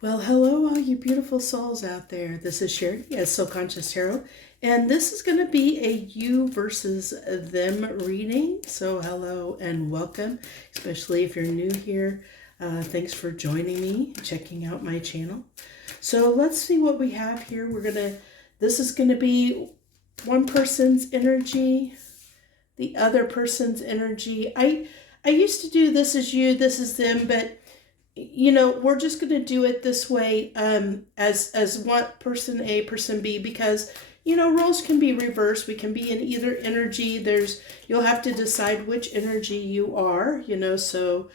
Well, hello, all you beautiful souls out there. This is Sherry as Soul Conscious Tarot, and this is going to be a you versus them reading. So, hello and welcome, especially if you're new here. Thanks for joining me, checking out my channel. So, let's see what we have here. This is going to be one person's energy, the other person's energy. I used to do this is you, this is them, but we're just going to do it this way as one person A, person B, because, roles can be reversed. We can be in either energy. You'll have to decide which energy you are, so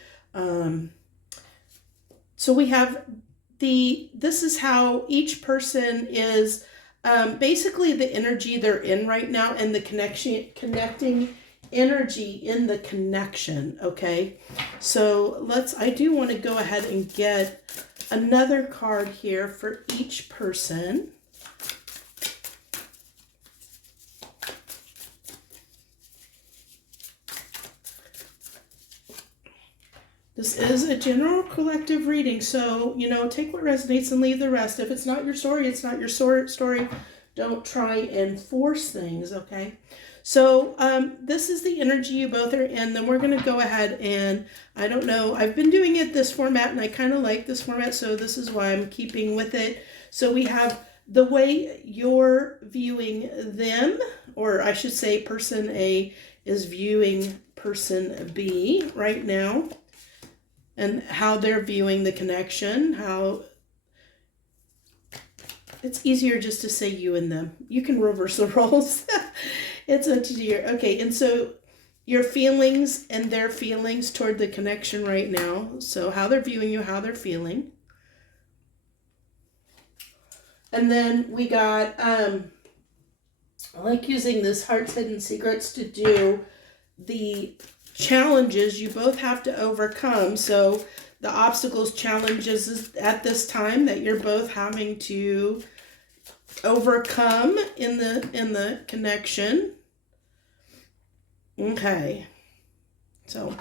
we have this is how each person is, basically the energy they're in right now and the connecting energy in the connection. Okay, so I do want to go ahead and get another card here for each person. This is a general collective reading, so take what resonates and leave the rest. If it's not your story, it's not your story. Don't try and force things. Okay, so this is the energy you both are in. Then we're going to go ahead and, I don't know, I've been doing it this format and I kind of like this format, so this is why I'm keeping with it. So we have the way you're viewing them, or I should say person A is viewing person B right now, and how they're viewing the connection, how it's easier just to say you and them. You can reverse the roles. It's up to you. Okay, and so your feelings and their feelings toward the connection right now. So how they're viewing you, how they're feeling. And then we got, I like using this Heart's Hidden Secrets to do the challenges you both have to overcome. So the obstacles, challenges at this time that you're both having to overcome in the connection. Okay, so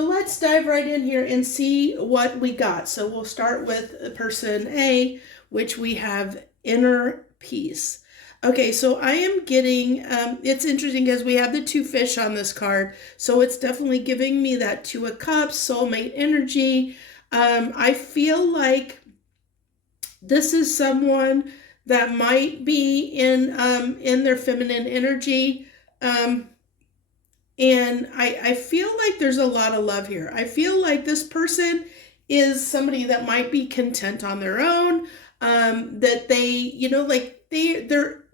let's dive right in here and see what we got. So we'll start with person A, which we have inner peace. Okay, so I am getting, it's interesting because we have the two fish on this card. So it's definitely giving me that Two of Cups, soulmate energy. I feel like this is someone that might be in their feminine energy. And I feel like there's a lot of love here. I feel like this person is somebody that might be content on their own, that they,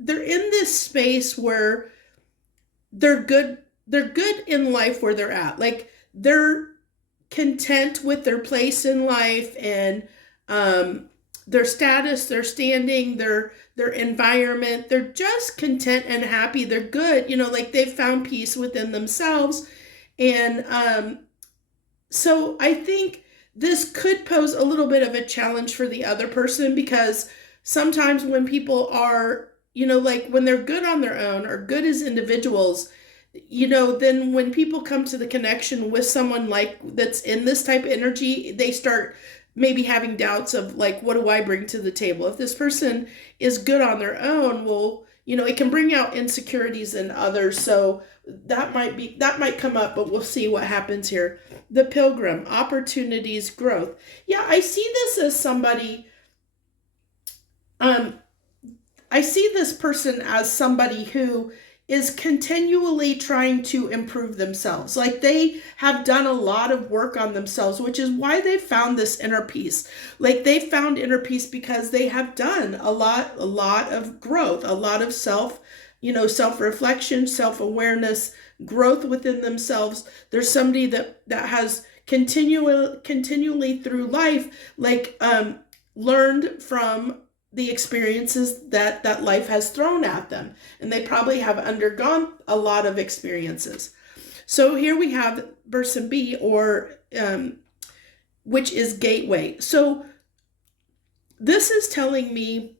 they're in this space where they're good in life where they're at. Like they're content with their place in life and their status, their standing, their environment. They're just content and happy. They're good, like they've found peace within themselves. And so I think this could pose a little bit of a challenge for the other person, because sometimes when people are, like when they're good on their own or good as individuals, then when people come to the connection with someone like that's in this type of energy, they start maybe having doubts of like, what do I bring to the table? If this person is good on their own, well, it can bring out insecurities in others. So that might come up, but we'll see what happens here. The Pilgrim, opportunities, growth. Yeah, I see this as somebody, I see this person as somebody who is continually trying to improve themselves. Like they have done a lot of work on themselves, which is why they found this inner peace. Like they found inner peace because they have done a lot of growth, a lot of self-reflection, self-awareness, growth within themselves. There's somebody that has continually through life, learned from the experiences that life has thrown at them. And they probably have undergone a lot of experiences. So here we have person B, or which is gateway. So this is telling me,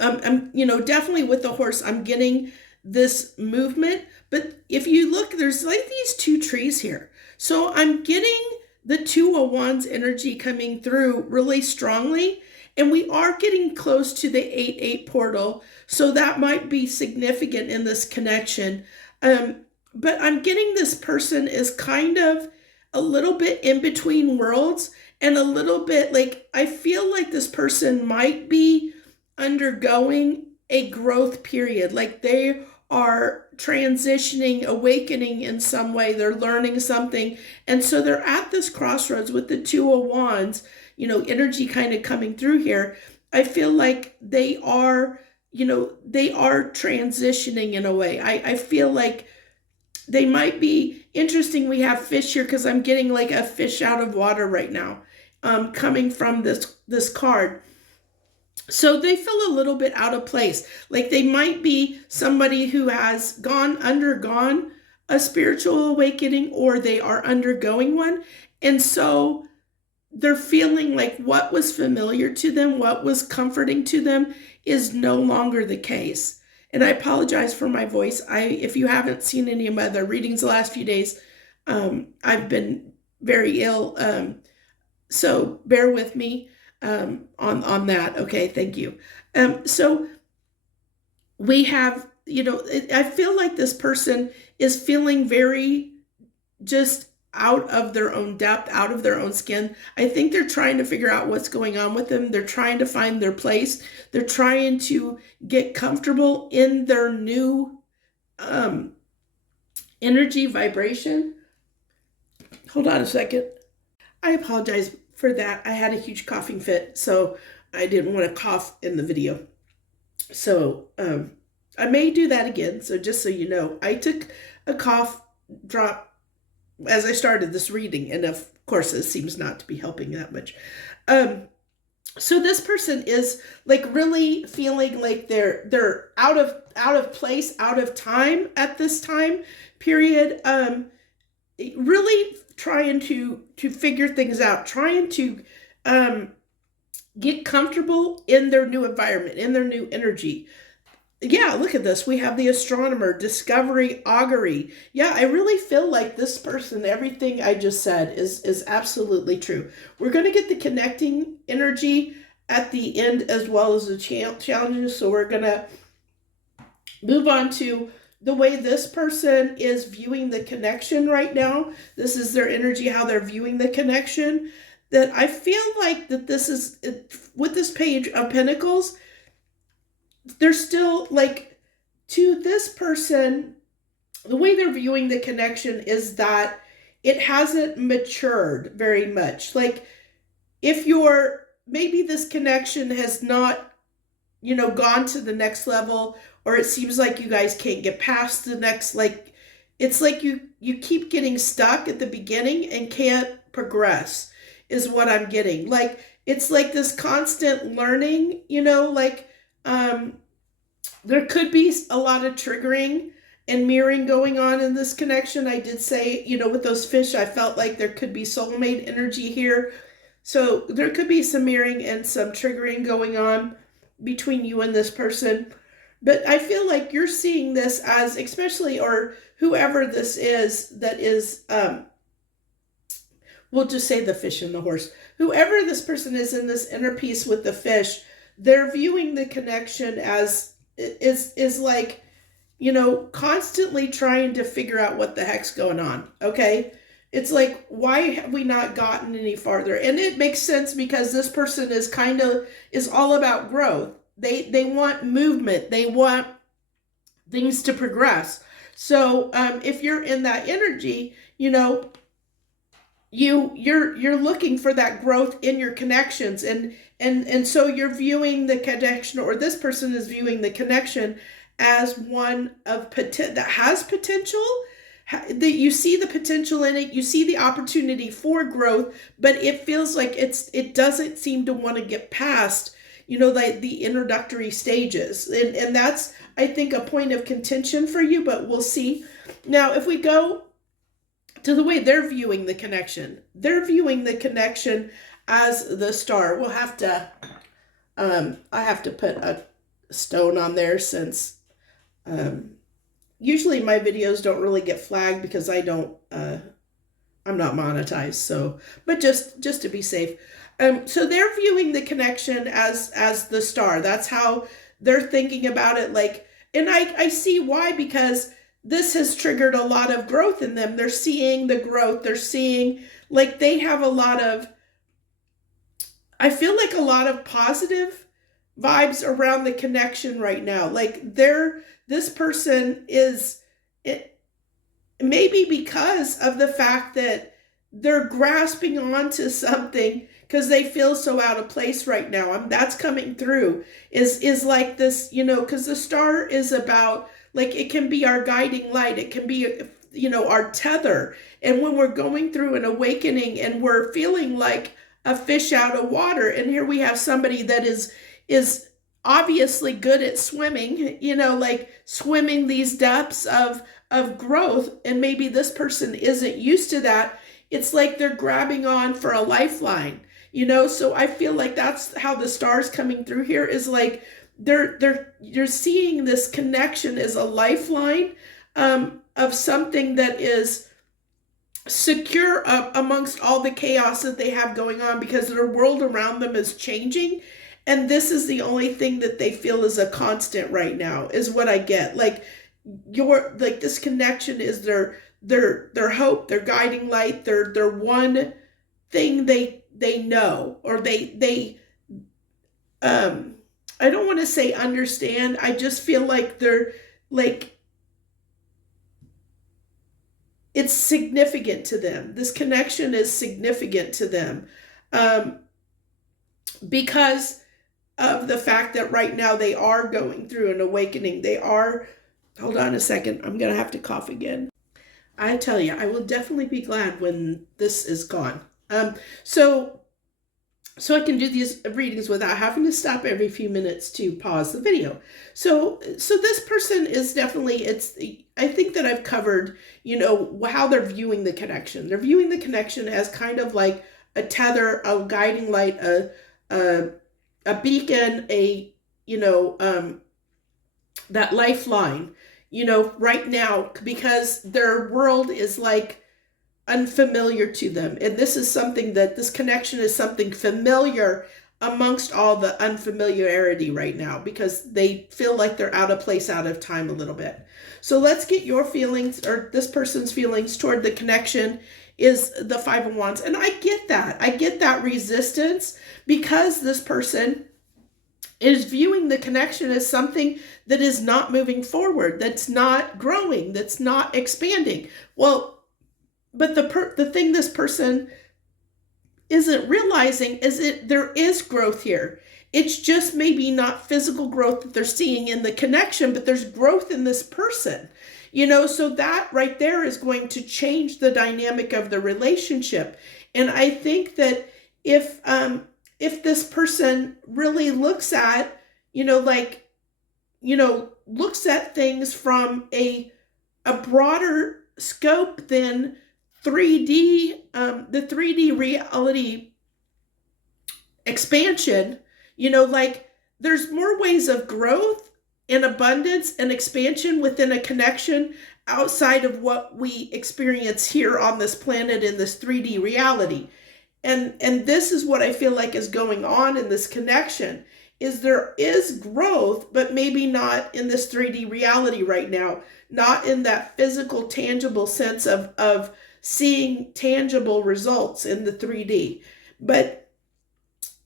I'm definitely with the horse, I'm getting this movement. But if you look, there's like these two trees here. So I'm getting the Two of Wands energy coming through really strongly. And we are getting close to the 8-8 portal. So that might be significant in this connection. But I'm getting this person is kind of a little bit in between worlds, and a little bit like, I feel like this person might be undergoing a growth period. Like they are transitioning, awakening in some way. They're learning something. And so they're at this crossroads with the Two of Wands, energy kind of coming through here. I feel like they are, they are transitioning in a way. I feel like they might be interesting. We have fish here because I'm getting like a fish out of water right now, coming from this card. So they feel a little bit out of place. Like they might be somebody who has undergone a spiritual awakening, or they are undergoing one. And so they're feeling like what was familiar to them, what was comforting to them, is no longer the case. And I apologize for my voice. If you haven't seen any of my other readings the last few days, I've been very ill. So bear with me on that. Okay, thank you. So we have, I feel like this person is feeling very just out of their own depth, out of their own skin. I think they're trying to figure out what's going on with them. They're trying to find their place. They're trying to get comfortable in their new energy vibration. Hold on a second. I apologize for that. I had a huge coughing fit, so I didn't want to cough in the video. So I may do that again. So just so you know, I took a cough drop as I started this reading, and of course it seems not to be helping that much. So this person is like really feeling like they're out of place, out of time at this time period. Really trying to figure things out, trying to get comfortable in their new environment, in their new energy. Yeah, look at this. We have the astronomer, discovery, augury. Yeah, I really feel like this person, everything I just said is absolutely true. We're going to get the connecting energy at the end, as well as the challenges. So we're going to move on to the way this person is viewing the connection right now. This is their energy, how they're viewing the connection. That I feel like that this is, with this Page of Pentacles, they're still like, to this person, the way they're viewing the connection is that it hasn't matured very much. Like if maybe this connection has not, gone to the next level, or it seems like you guys can't get past the next, like, it's like you keep getting stuck at the beginning and can't progress, is what I'm getting. Like, it's like this constant learning, there could be a lot of triggering and mirroring going on in this connection. I did say, with those fish, I felt like there could be soulmate energy here. So there could be some mirroring and some triggering going on between you and this person. But I feel like you're seeing this as, especially, or whoever this is that is, we'll just say the fish and the horse. Whoever this person is in this inner peace with the fish, they're viewing the connection as is like, constantly trying to figure out what the heck's going on. Okay. It's like, why have we not gotten any farther? And it makes sense because this person is all about growth. They want movement. They want things to progress. So if you're in that energy, you're looking for that growth in your connections, and so you're viewing the connection, or this person is viewing the connection as one of that has potential, that you see the potential in it, you see the opportunity for growth, but it feels like it doesn't seem to want to get past, like the introductory stages, and that's, I think, a point of contention for you, but we'll see. Now, if we go to the way they're viewing the connection, as the star. We'll have to, I have to put a stone on there, since usually my videos don't really get flagged because I don't I'm not monetized, so, but just to be safe. So they're viewing the connection as the star. That's how they're thinking about it. Like, and I see why, because this has triggered a lot of growth in them. They're seeing the growth. They're seeing, like, they have a lot of, I feel like a lot of positive vibes around the connection right now. Like, this person is, it, maybe because of the fact that they're grasping onto something because they feel so out of place right now. That's coming through, is like this, because the star is about, like, it can be our guiding light. It can be, our tether. And when we're going through an awakening and we're feeling like a fish out of water, and here we have somebody that is obviously good at swimming, like swimming these depths of growth, and maybe this person isn't used to that. It's like they're grabbing on for a lifeline, so I feel like that's how the star's coming through here, is like you're seeing this connection as a lifeline, of something that is secure amongst all the chaos that they have going on, because their world around them is changing, and this is the only thing that they feel is a constant right now, is what I get. Like, this connection is their hope, their guiding light, their one thing they know, or they I don't want to say understand. I just feel like they're like, it's significant to them. This connection is significant to them, because of the fact that right now they are going through an awakening. They are, hold on a second, I'm going to have to cough again. I tell you, I will definitely be glad when this is gone. So I can do these readings without having to stop every few minutes to pause the video. So this person is definitely, I think that I've covered, how they're viewing the connection. They're viewing the connection as kind of like a tether, a guiding light, a beacon, that lifeline, right now, because their world is like unfamiliar to them. And this connection is something familiar amongst all the unfamiliarity right now, because they feel like they're out of place, out of time a little bit. So let's get your feelings, or this person's feelings toward the connection, is the Five of Wands. And I get that resistance, because this person is viewing the connection as something that is not moving forward, that's not growing, that's not expanding. Well, but the thing this person isn't realizing is that there is growth here. It's just maybe not physical growth that they're seeing in the connection, but there's growth in this person. So that right there is going to change the dynamic of the relationship. And I think that if this person really looks at, looks at things from a broader scope than 3D, the 3D reality expansion, like, there's more ways of growth and abundance and expansion within a connection outside of what we experience here on this planet in this 3D reality. And this is what I feel like is going on in this connection, is there is growth, but maybe not in this 3D reality right now, not in that physical, tangible sense of seeing tangible results in the 3D. But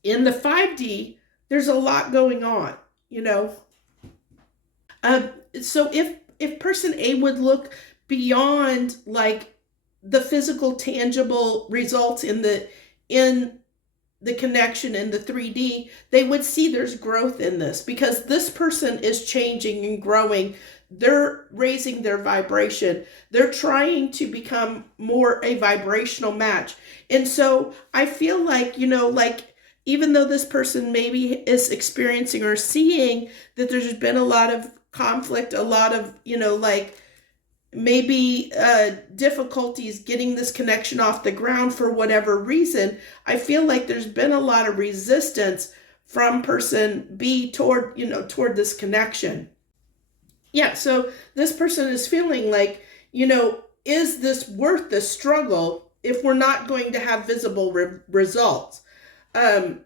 in the 5D, there's a lot going on, So if person A would look beyond, like, the physical, tangible results in the connection in the 3D, they would see there's growth in this, because this person is changing and growing. They're raising their vibration. They're trying to become more a vibrational match. And so I feel like, like, even though this person maybe is experiencing or seeing that there's been a lot of conflict, a lot of, maybe difficulties getting this connection off the ground for whatever reason, I feel like there's been a lot of resistance from person B toward this connection. Yeah, so this person is feeling like, is this worth the struggle if we're not going to have visible results. Um,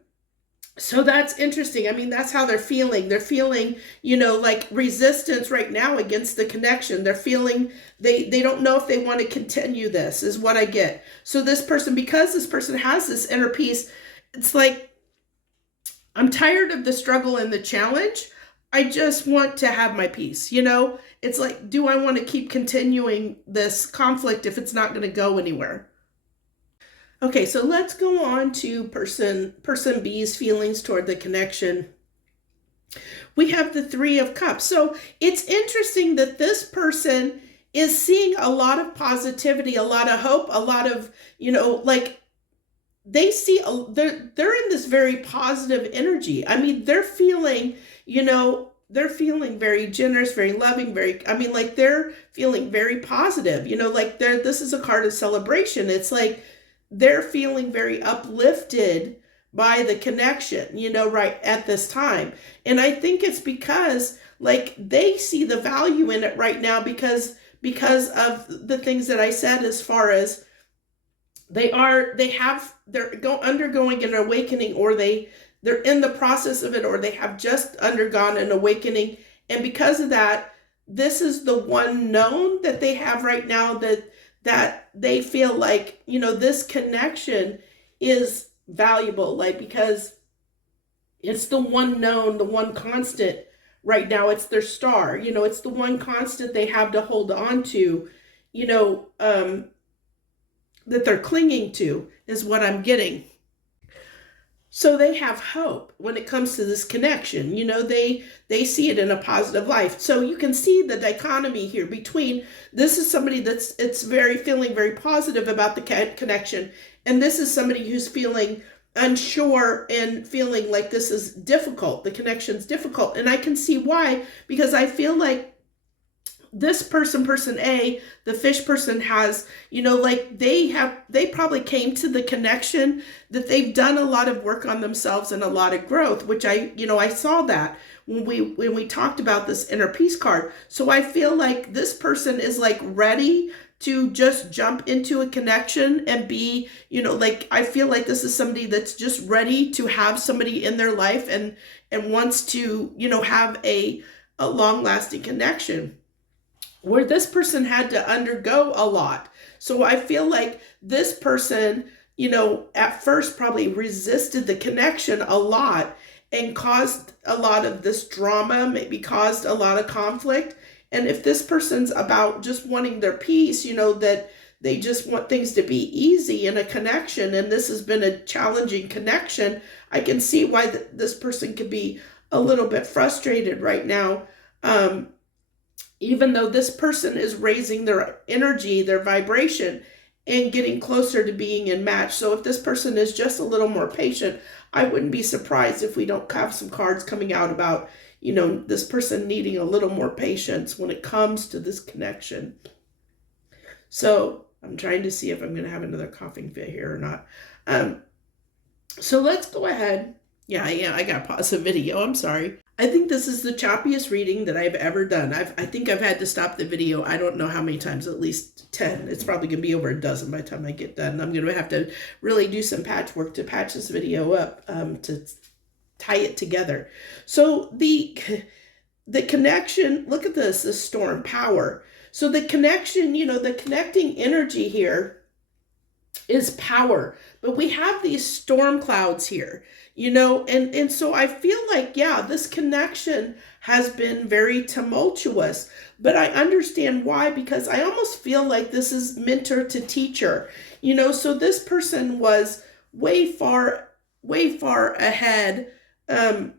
so that's interesting. I mean, that's how they're feeling. They're feeling, like resistance right now against the connection. They're feeling they don't know if they want to continue this, is what I get. So this person, because this person has this inner peace, it's like, I'm tired of the struggle and the challenge. I just want to have my peace. It's like, do I want to keep continuing this conflict if it's not going to go anywhere? Okay, so let's go on to person B's feelings toward the connection. We have the Three of Cups. So it's interesting that this person is seeing a lot of positivity, a lot of hope, a lot of, like they see they're in this very positive energy. I mean, they're feeling, they're feeling very generous, very loving, like they're feeling very positive, like this is a card of celebration. It's like they're feeling very uplifted by the connection, right at this time. And I think it's because like they see the value in it right now because of the things that I said, as far as they're undergoing an awakening, or they're in the process of it, or they have just undergone an awakening. And because of that, this is the one known that they have right now, that they feel like, this connection is valuable, like, because it's the one known, the one constant right now. It's their star, it's the one constant they have to hold on to, that they're clinging to, is what I'm getting. So they have hope when it comes to this connection. They see it in a positive light. So you can see the dichotomy here between, this is somebody it's feeling very positive about the connection, and this is somebody who's feeling unsure and feeling like this is difficult. The connection's difficult, and I can see why, because I feel like this person A, the fish person, has, like they probably came to the connection that they've done a lot of work on themselves and a lot of growth, which I saw that when we talked about this inner peace card. So I feel like this person is like ready to just jump into a connection and be, like, I feel like this is somebody that's just ready to have somebody in their life and wants to, have a long lasting connection, where this person had to undergo a lot. So I feel like this person, at first probably resisted the connection a lot and caused a lot of this drama, maybe caused a lot of conflict. And if this person's about just wanting their peace, that they just want things to be easy in a connection, and this has been a challenging connection, I can see why this person could be a little bit frustrated right now. Even though this person is raising their energy, their vibration, and getting closer to being in match. So if this person is just a little more patient, I wouldn't be surprised if we don't have some cards coming out about, this person needing a little more patience when it comes to this connection. So I'm trying to see if I'm going to have another coughing fit here or not. So let's go ahead. Yeah, I got to pause the video. I'm sorry. I think this is the choppiest reading that I've ever done. I think I've had to stop the video, I don't know how many times, at least 10. It's probably going to be over a dozen by the time I get done. I'm going to have to really do some patchwork to patch this video up, to tie it together. So the connection, look at this storm power. So the connection, the connecting energy here is power, but we have these storm clouds here, and so I feel like, yeah, this connection has been very tumultuous, but I understand why, because I almost feel like this is mentor to teacher, so this person was way far ahead of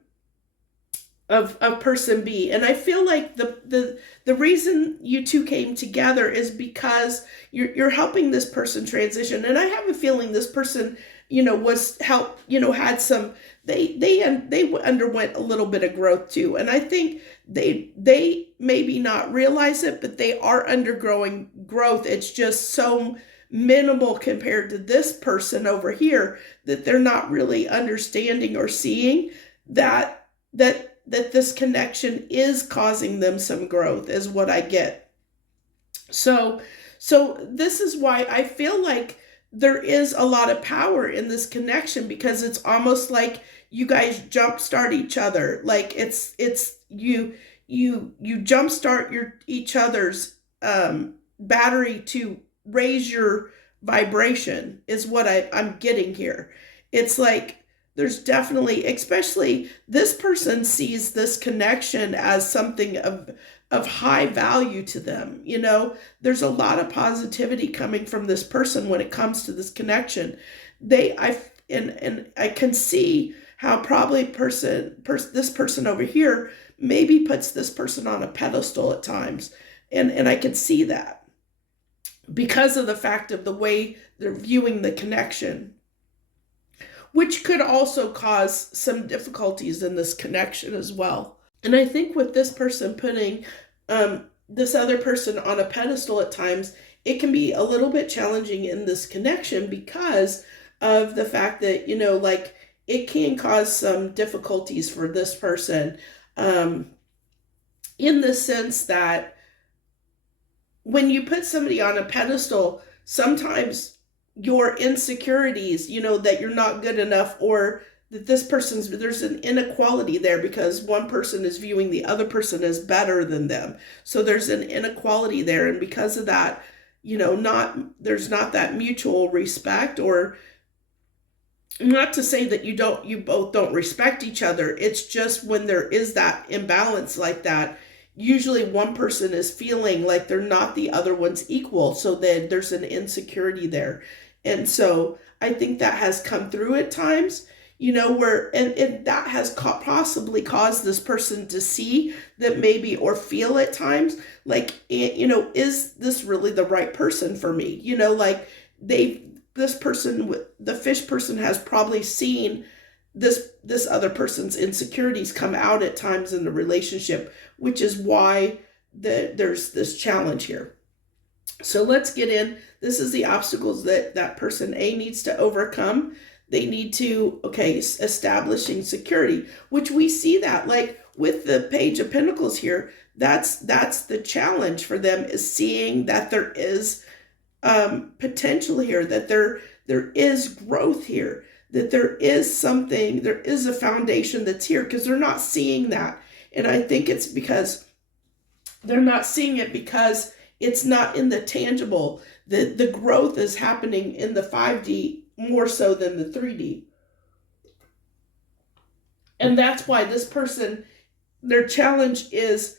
person B. And I feel like the reason you two came together is because you're helping this person transition. And I have a feeling this person, was helped, had some, they underwent a little bit of growth too. And I think they maybe not realize it, but they are undergoing growth. It's just so minimal compared to this person over here that they're not really understanding or seeing that this connection is causing them some growth, is what I get. So this is why I feel like there is a lot of power in this connection, because it's almost like you guys jumpstart each other. Like it's you jumpstart each other's battery to raise your vibration, is what I'm getting here. It's like there's definitely, especially this person sees this connection as something of high value to them. There's a lot of positivity coming from this person when it comes to this connection. And I can see how probably this person over here maybe puts this person on a pedestal at times. And I can see that because of the fact of the way they're viewing the connection, which could also cause some difficulties in this connection as well. And I think with this person putting this other person on a pedestal at times, it can be a little bit challenging in this connection because of the fact that, like it can cause some difficulties for this person, in the sense that when you put somebody on a pedestal, sometimes your insecurities, that you're not good enough, or that there's an inequality there because one person is viewing the other person as better than them. So there's an inequality there. And because of that, there's not that mutual respect, or not to say that you both don't respect each other. It's just when there is that imbalance like that, usually one person is feeling like they're not the other one's equal. So then there's an insecurity there. And so I think that has come through at times, where, and that has possibly caused this person to see that maybe, or feel at times like, is this really the right person for me? Like this person, the fish person, has probably seen this other person's insecurities come out at times in the relationship, which is why there's this challenge here. So let's get in. This is the obstacles that person A needs to overcome. They need to, establishing security, which we see that like with the Page of Pentacles here. That's the challenge for them, is seeing that there is potential here, that there is growth here, that there is a foundation that's here, because they're not seeing that. And I think it's because they're not seeing it because it's not in the tangible. The growth is happening in the 5D more so than the 3D. And that's why this person, their challenge is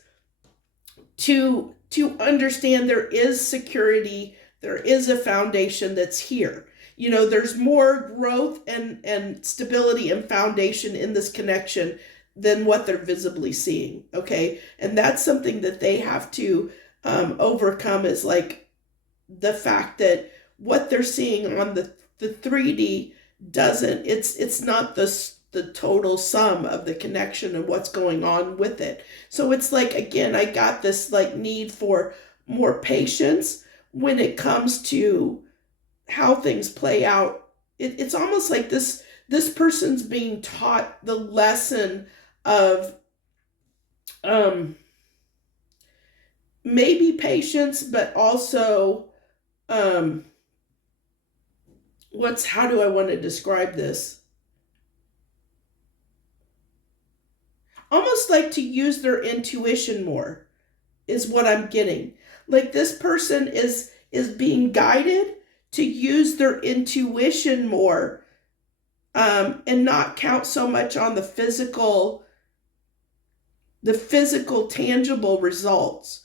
to understand there is security, there is a foundation that's here. There's more growth and stability and foundation in this connection than what they're visibly seeing. Okay. And that's something that they have to overcome, is like the fact that what they're seeing on the 3D it's not the total sum of the connection and what's going on with it. So it's like, again, I got this like need for more patience when it comes to how things play out. It's almost like this person's being taught the lesson of maybe patience, but also how do I want to describe this? Almost like to use their intuition more is what I'm getting. Like this person is being guided to use their intuition more, and not count so much on the physical tangible results,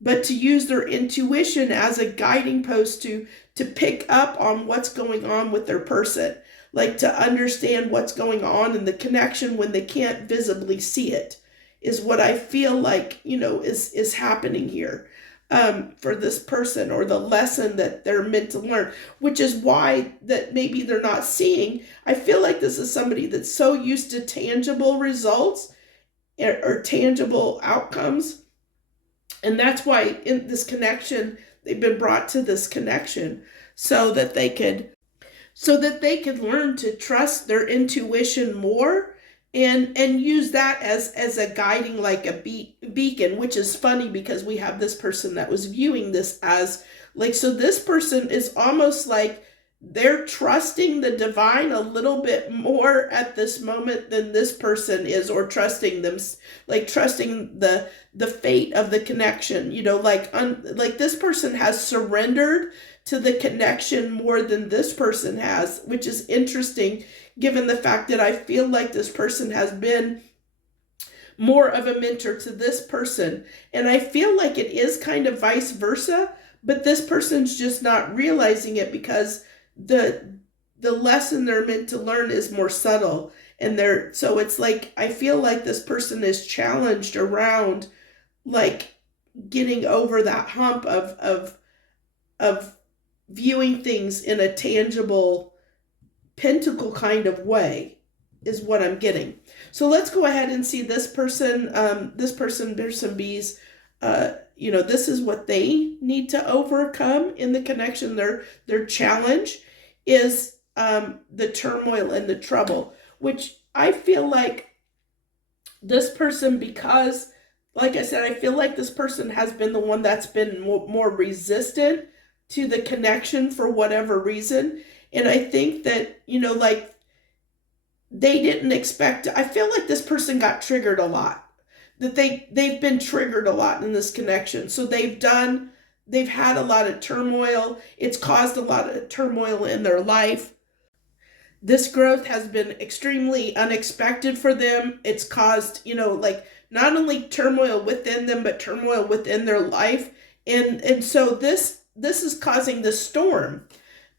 but to use their intuition as a guiding post to pick up on what's going on with their person, like to understand what's going on in the connection when they can't visibly see it, is what I feel like, is happening here. For this person, or the lesson that they're meant to learn, which is why that maybe they're not seeing. I feel like this is somebody that's so used to tangible results or tangible outcomes. And that's why in this connection, they've been brought to this connection so that they could learn to trust their intuition more, and use that as a guiding, like a beacon, which is funny because we have this person that was viewing this as like, so this person is almost like they're trusting the divine a little bit more at this moment than this person is, or trusting them, like trusting the fate of the connection, like this person has surrendered to the connection more than this person has, which is interesting given the fact that I feel like this person has been more of a mentor to this person. And I feel like it is kind of vice versa, but this person's just not realizing it because the lesson they're meant to learn is more subtle. And so it's like, I feel like this person is challenged around like getting over that hump of viewing things in a tangible pentacle kind of way, is what I'm getting. So let's go ahead and see this person. There's some bees. This is what they need to overcome in the connection. Their challenge is the turmoil and the trouble, which I feel like this person, because, like I said, I feel like this person has been the one that's been more resistant to the connection for whatever reason. And I think that, like, they didn't expect, I feel like this person got triggered a lot, that they've been triggered a lot in this connection. So they've had a lot of turmoil. It's caused a lot of turmoil in their life. This growth has been extremely unexpected for them. It's caused, like, not only turmoil within them, but turmoil within their life. And so this is causing the storm.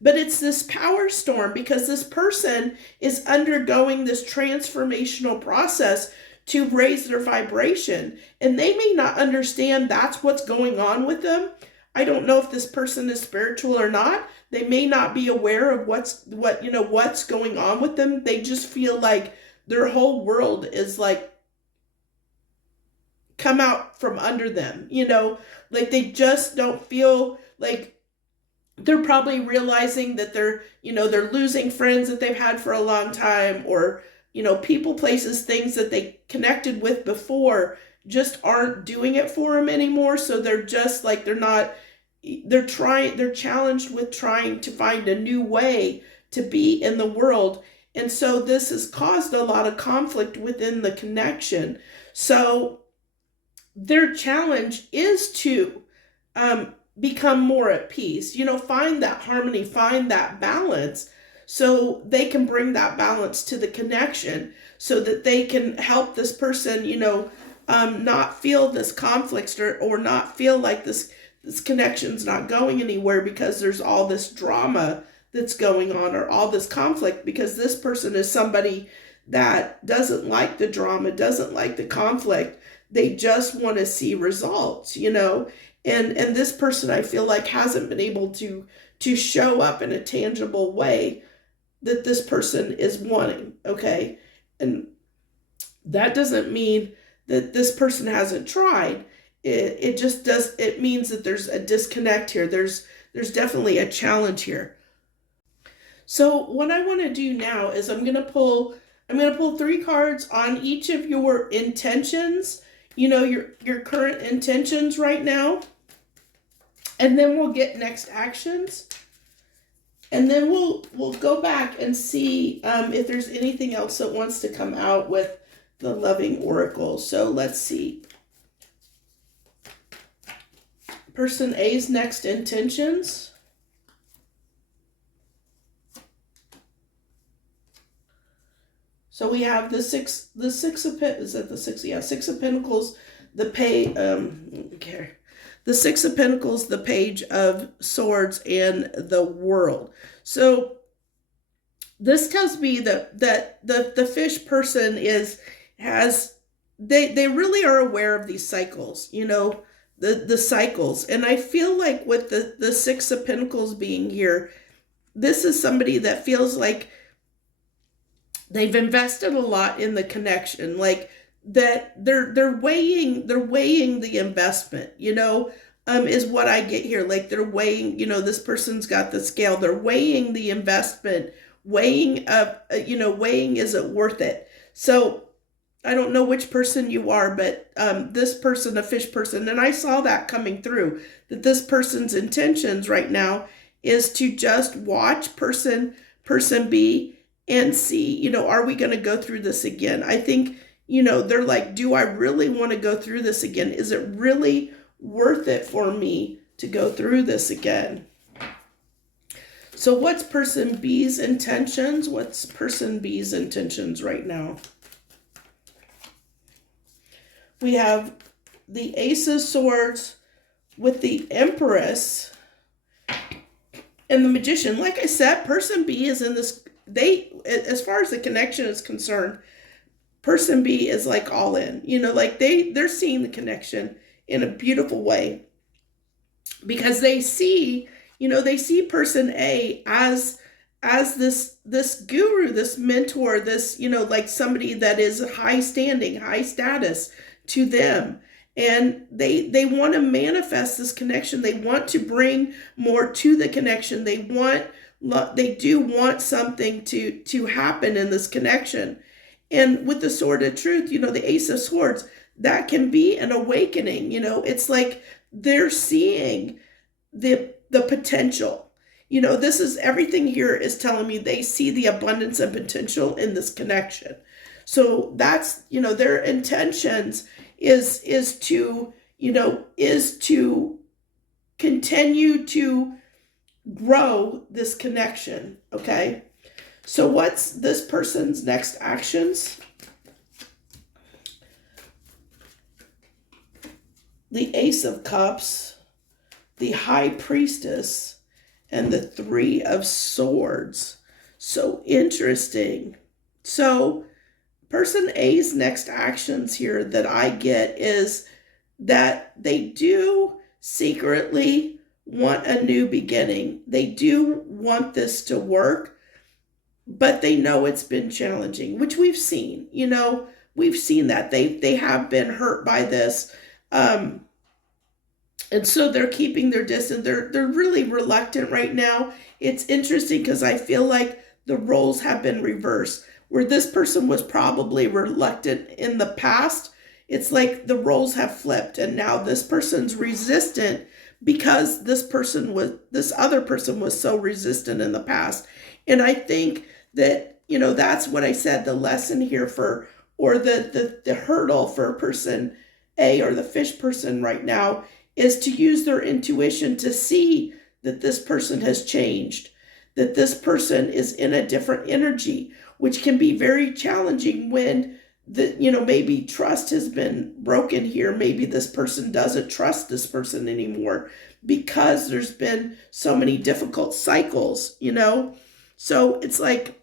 But it's this power storm because this person is undergoing this transformational process to raise their vibration. And they may not understand that's what's going on with them. I don't know if this person is spiritual or not. They may not be aware of what's going on with them. They just feel like their whole world is like come out from under them, like they just don't feel like, they're probably realizing that they're losing friends that they've had for a long time, or, people, places, things that they connected with before just aren't doing it for them anymore. So they're just like, they're challenged with trying to find a new way to be in the world. And so this has caused a lot of conflict within the connection. So their challenge is to, become more at peace, find that harmony, find that balance, so they can bring that balance to the connection, so that they can help this person, not feel this conflict, or not feel like this connection's not going anywhere because there's all this drama that's going on, or all this conflict, because this person is somebody that doesn't like the drama, doesn't like the conflict. They just want to see results, And this person, I feel like, hasn't been able to show up in a tangible way that this person is wanting, okay? And that doesn't mean that this person hasn't tried. It just does, it means that there's a disconnect here. There's definitely a challenge here. So what I want to do now is I'm going to pull 3 cards on each of your intentions, your current intentions right now. And then we'll get next actions. And then we'll go back and see if there's anything else that wants to come out with the loving oracle. So let's see. Person A's next intentions. So we have the six of is that the six? Yeah, 6 of Pentacles, the the 6 of Pentacles, the Page of Swords, and the World. So this tells me that the fish person they really are aware of these cycles, the cycles. And I feel like with the 6 of Pentacles being here, this is somebody that feels like they've invested a lot in the connection, like that they're weighing the investment, is what I get here. Like they're weighing, this person's got the scale. They're weighing the investment, weighing up, weighing, is it worth it? So I don't know which person you are, but this person, a fish person, and I saw that coming through, that this person's intentions right now is to just watch person B and see, are we going to go through this again? I think, they're like, do I really want to go through this again? Is it really worth it for me to go through this again? So what's person B's intentions? What's person B's intentions right now? We have the Ace of Swords with the Empress and the Magician. Like I said, person B is in this, as far as the connection is concerned, person B is like all in, like they're seeing the connection in a beautiful way, because they see, they see person A as this guru, this mentor, this, like somebody that is high standing, high status to them. And they want to manifest this connection. They want to bring more to the connection. They do want something to happen in this connection. And with the Sword of Truth, the Ace of Swords, that can be an awakening. It's like they're seeing the potential. This is, everything here is telling me they see the abundance and potential in this connection. So that's, their intentions is to continue to grow this connection. Okay. So what's this person's next actions? The Ace of Cups, the High Priestess, and the Three of Swords. So interesting. So person A's next actions here that I get is that they do secretly want a new beginning. They do want this to work, but they know it's been challenging, which we've seen. We've seen that they have been hurt by this. And so they're keeping their distance. They're really reluctant right now. It's interesting because I feel like the roles have been reversed. Where this person was probably reluctant in the past, it's like the roles have flipped, and now this person's resistant because this other person was so resistant in the past. And I think that, that's what I said, the lesson here or the hurdle for person A, or the fish person right now, is to use their intuition to see that this person has changed, that this person is in a different energy, which can be very challenging when maybe trust has been broken here. Maybe this person doesn't trust this person anymore because there's been so many difficult cycles, So it's like,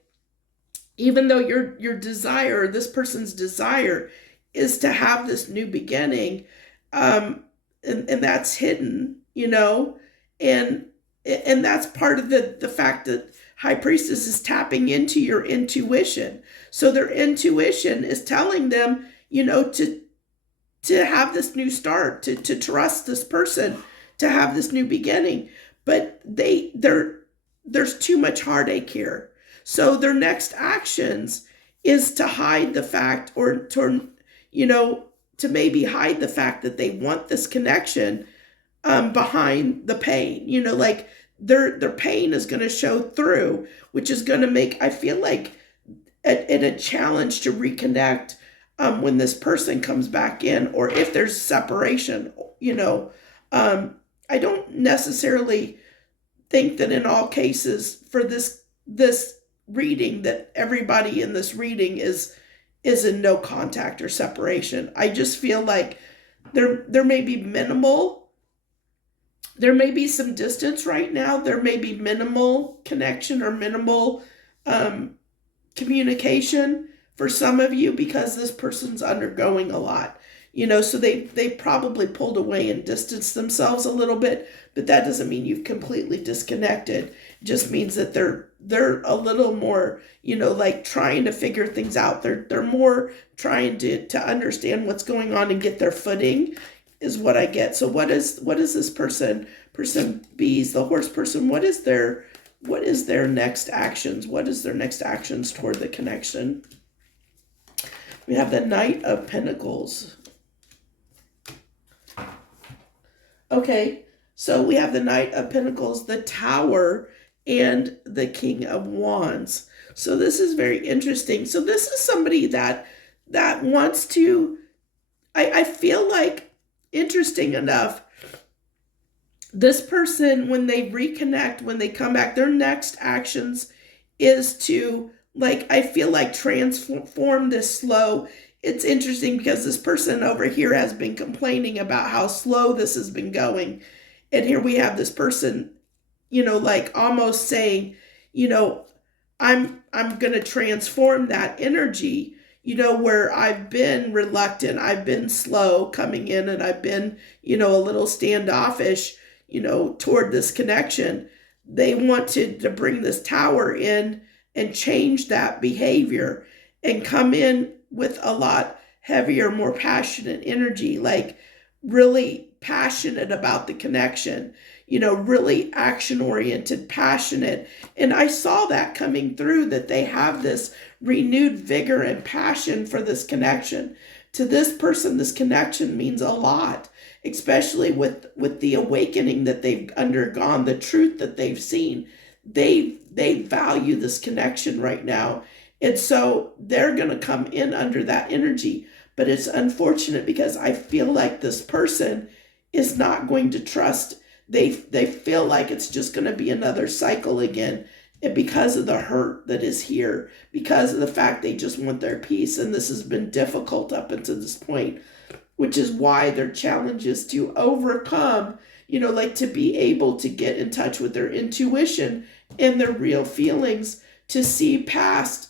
even though your desire, this person's desire, is to have this new beginning, and that's hidden, and that's part of the fact that High Priestess is tapping into your intuition. So their intuition is telling them, to have this new start, to trust this person, to have this new beginning. But there's too much heartache here. So their next actions is to hide the fact, or to maybe hide the fact that they want this connection behind the pain. Like their pain is going to show through, which is going to make, I feel like, a challenge to reconnect when this person comes back in, or if there's separation. I don't necessarily think that in all cases for this reading that everybody in this reading is in no contact or separation. I just feel like there may be minimal. There may be some distance right now. There may be minimal connection or minimal communication for some of you, because this person's undergoing a lot. So they probably pulled away and distanced themselves a little bit, but that doesn't mean you've completely disconnected. It just means that they're a little more, like trying to figure things out. They're more trying to understand what's going on and get their footing, is what I get. So what is this person B's, the horse person, what is their next actions? What is their next actions toward the connection? We have the Knight of Pentacles. Okay, So we have the Knight of Pentacles, the Tower, and the King of Wands. So this is very interesting. So this is somebody that wants to, I feel like, interesting enough, this person, when they reconnect, when they come back, their next actions is to, like, I feel like transform this slow. It's interesting because this person over here has been complaining about how slow this has been going. And here we have this person, like almost saying, you know, I'm going to transform that energy, where I've been reluctant, I've been slow coming in, and I've been, a little standoffish, toward this connection. They want to bring this Tower in and change that behavior and come in with a lot heavier, more passionate energy, like really passionate about the connection, really action oriented, passionate. And I saw that coming through, that they have this renewed vigor and passion for this connection. To this person, this connection means a lot, especially with the awakening that they've undergone, the truth that they've seen. They value this connection right now. And so they're going to come in under that energy. But it's unfortunate because I feel like this person is not going to trust. They feel like it's just going to be another cycle again. And because of the hurt that is here, because of the fact they just want their peace, and this has been difficult up until this point, which is why their challenge is to overcome, like to be able to get in touch with their intuition and their real feelings, to see past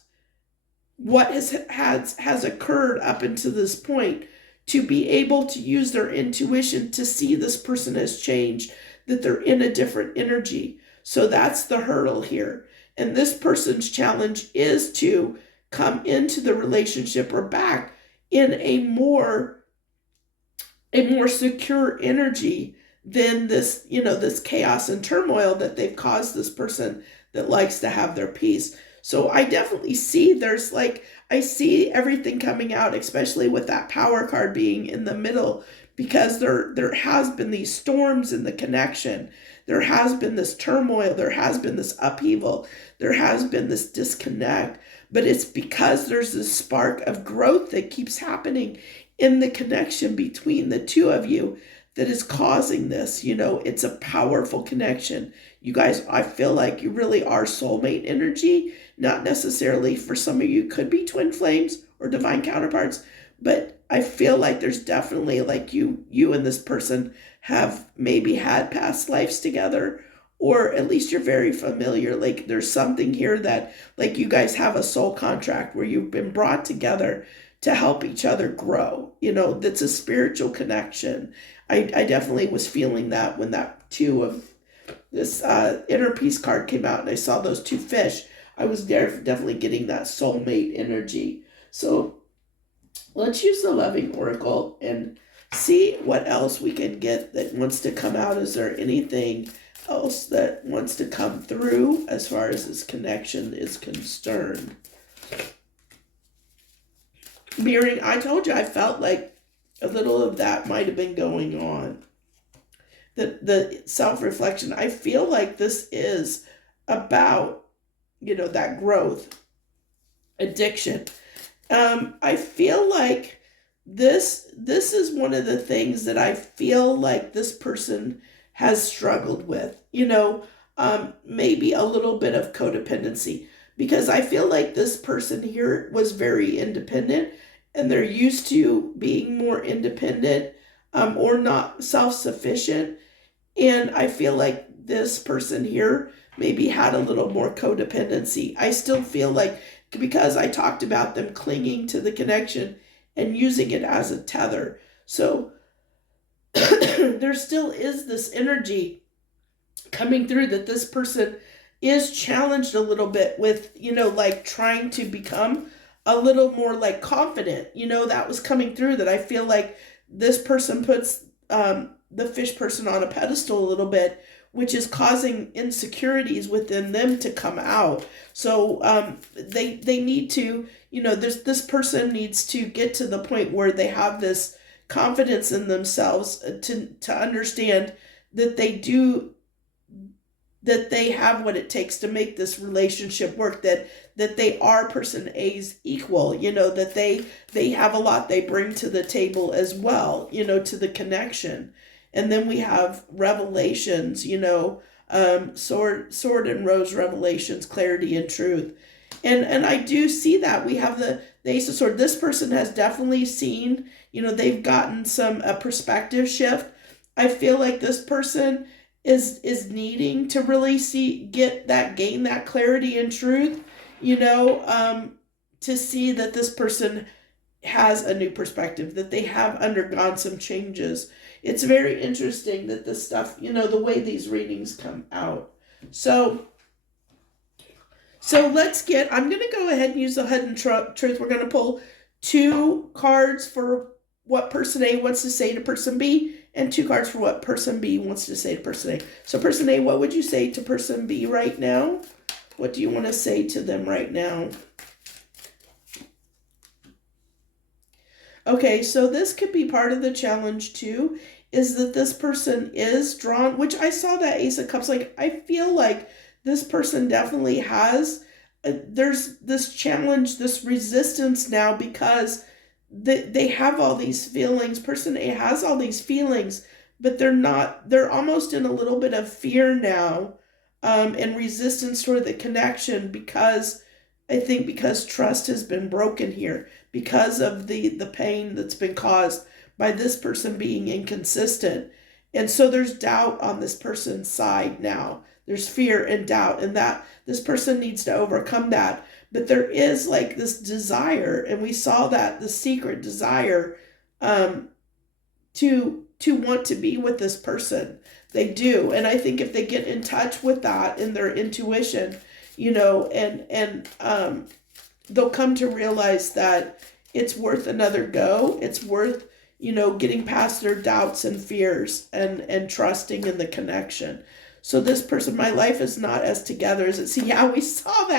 what has occurred up until this point, to be able to use their intuition to see this person has changed, that they're in a different energy. So that's the hurdle here. And this person's challenge is to come into the relationship or back in a more secure energy than this, this chaos and turmoil that they've caused this person that likes to have their peace. So I definitely see I see everything coming out, especially with that Power card being in the middle, because there has been these storms in the connection. There has been this turmoil. There has been this upheaval. There has been this disconnect. But it's because there's this spark of growth that keeps happening in the connection between the two of you that is causing this. It's a powerful connection. You guys, I feel like you really are soulmate energy. Not necessarily, for some of you, could be twin flames or divine counterparts, but I feel like there's definitely, like, you and this person have maybe had past lives together, or at least you're very familiar. Like, there's something here that, like, you guys have a soul contract where you've been brought together to help each other grow. That's a spiritual connection. I definitely was feeling that when that two of this inner peace card came out and I saw those two fish. I was definitely getting that soulmate energy. So let's use the Loving Oracle and see what else we can get that wants to come out. Is there anything else that wants to come through as far as this connection is concerned? Mirroring, I told you I felt like a little of that might have been going on. The self-reflection, I feel like this is about, that growth, addiction. I feel like this is one of the things that I feel like this person has struggled with, maybe a little bit of codependency, because I feel like this person here was very independent and they're used to being more independent, or not self-sufficient. And I feel like this person here maybe had a little more codependency. I still feel like, because I talked about them clinging to the connection and using it as a tether. So there still is this energy coming through that this person is challenged a little bit with, like trying to become a little more like confident. That was coming through, that I feel like this person puts the fish person on a pedestal a little bit, which is causing insecurities within them to come out. So they need to, this person needs to get to the point where they have this confidence in themselves to understand that they do, that they have what it takes to make this relationship work, that they are person A's equal, that they have a lot they bring to the table as well, to the connection. And then we have revelations, sword and rose revelations, clarity and truth. And I do see that we have the Ace of Swords. This person has definitely seen, they've gotten a perspective shift. I feel like this person is needing to really gain that clarity and truth, to see that this person has a new perspective, that they have undergone some changes. It's very interesting that this stuff, the way these readings come out. So I'm going to go ahead and use the hidden truth. We're going to pull 2 cards for what person A wants to say to person B, and 2 cards for what person B wants to say to person A. So person A, what would you say to person B right now? What do you want to say to them right now? Okay, so this could be part of the challenge too, is that this person is drawn, which I saw that Ace of Cups, like I feel like this person definitely has, there's this challenge, this resistance now, because they have all these feelings. Person A has all these feelings, but they're almost in a little bit of fear now, and resistance toward the connection, because I think because trust has been broken here, because of the pain that's been caused by this person being inconsistent. And so there's doubt on this person's side now. There's fear and doubt, and that this person needs to overcome that. But there is like this desire, and we saw that, the secret desire, to want to be with this person. They do. And I think if they get in touch with that in their intuition, and they'll come to realize that it's worth another go. It's worth, getting past their doubts and fears and trusting in the connection. So this person, my life is not as together as it seems. Yeah, we saw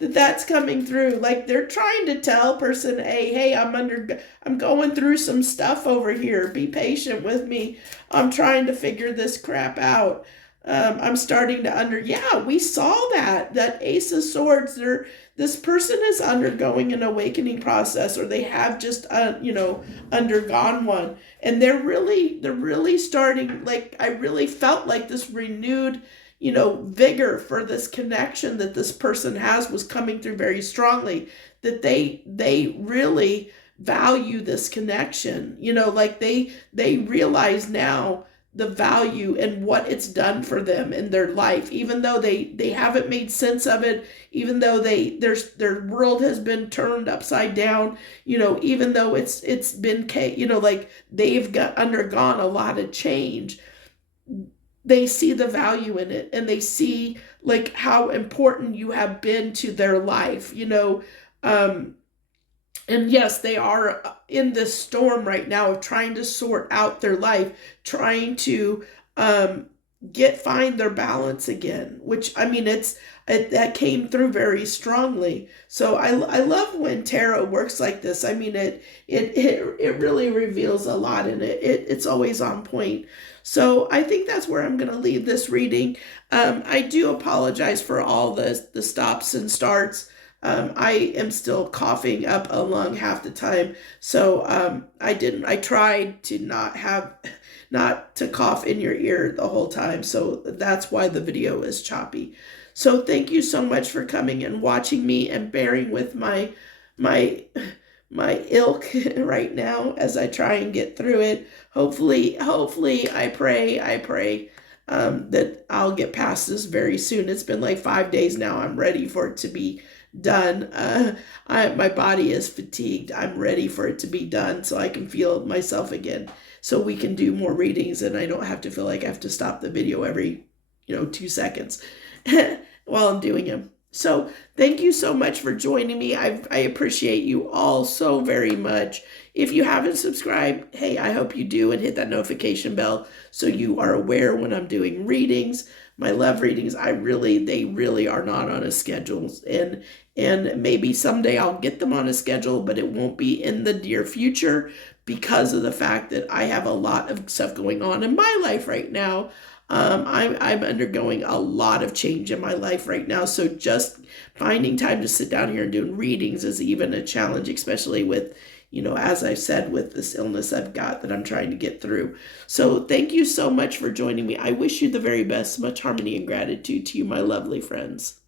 that's coming through. Like they're trying to tell person A, hey, I'm going through some stuff over here. Be patient with me. I'm trying to figure this crap out. I'm starting to yeah, we saw that Ace of Swords, this person is undergoing an awakening process, or they have just, undergone one. And they're really starting, like, I really felt like this renewed, vigor for this connection that this person has was coming through very strongly, that they really value this connection, like they realize now the value and what it's done for them in their life, even though they haven't made sense of it, even though their world has been turned upside down, even though it's been, like they've undergone a lot of change. They see the value in it, and they see like how important you have been to their life, and yes, they are in this storm right now of trying to sort out their life, trying to find their balance again, which, I mean, that came through very strongly. So I love when tarot works like this. I mean, it really reveals a lot, and it's always on point. So I think that's where I'm going to leave this reading. I do apologize for all the stops and starts. I am still coughing up a lung half the time. So I tried to not to cough in your ear the whole time. So that's why the video is choppy. So thank you so much for coming and watching me and bearing with my ilk right now as I try and get through it. Hopefully, I pray that I'll get past this very soon. It's been like 5 days now. I'm ready for it to be done. My body is fatigued. I'm ready for it to be done so I can feel myself again, so we can do more readings and I don't have to feel like I have to stop the video every 2 seconds while I'm doing them. So thank you so much for joining me. I appreciate you all so very much. If you haven't subscribed, hey, I hope you do, and hit that notification bell so you are aware when I'm doing readings. My love readings, they really are not on a schedule, and maybe someday I'll get them on a schedule, but it won't be in the near future because of the fact that I have a lot of stuff going on in my life right now. I'm undergoing a lot of change in my life right now. So just finding time to sit down here and doing readings is even a challenge, especially with, as I've said, with this illness I've got that I'm trying to get through. So thank you so much for joining me. I wish you the very best. Much harmony and gratitude to you, my lovely friends.